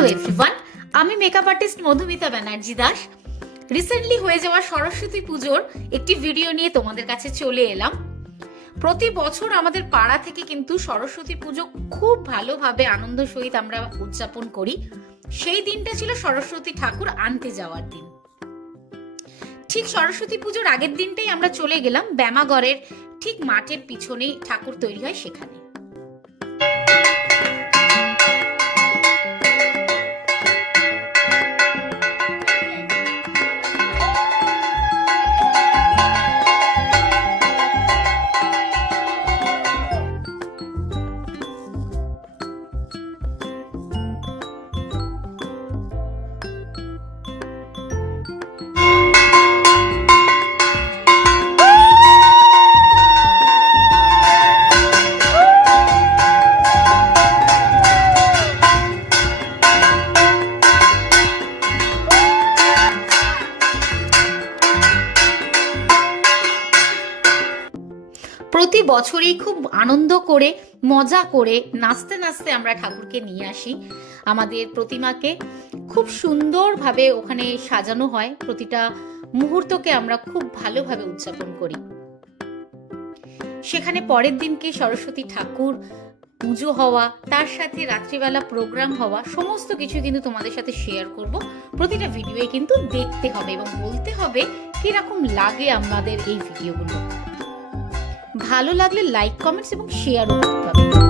Hello everyone, আমি makeup artist Madhumita Banerjee Das. Recently হয়ে যাওয়া সরস্বতী পুজোর একটি ভিডিও নিয়ে তোমাদের কাছে চলে এলাম। প্রতি বছর আমাদের পাড়া থেকে কিন্তু সরস্বতী পুজো খুব ভালোভাবে আনন্দ সহিত আমরা উদযাপন করি। সেই দিনটা ছিল সরস্বতী ঠাকুর আনতে যাওয়ার দিন। ঠিক সরস্বতী পুজোর আগের দিনটাই আমরা চলে গেলাম ব্যামাগড়ের ঠিক মাঠের পিছনেই ঠাকুর তৈরি হয় সেখানে। প্রতি বছরই খুব আনন্দ করে মজা করে নাচতে নাচতে আমরা ঠাকুরকে নিয়ে আসি। আমাদের প্রতিমাকে খুব সুন্দরভাবে ওখানে সাজানো হয়। প্রতিটা মুহূর্তকে আমরা খুব ভালোভাবে উদযাপন করি। সেখানে পরের দিনকে সরস্বতী ঠাকুর পুজো হওয়া, তার সাথে রাত্রিবেলা প্রোগ্রাম হওয়া, সমস্ত কিছু কিন্তু তোমাদের সাথে শেয়ার করব। প্রতিটা ভিডিওয়ে কিন্তু দেখতে হবে এবং বলতে হবে কিরকম লাগে আমাদের এই ভিডিওগুলো। ভালো লাগলে লাইক, কমেন্টস এবং শেয়ারও করতে হবে।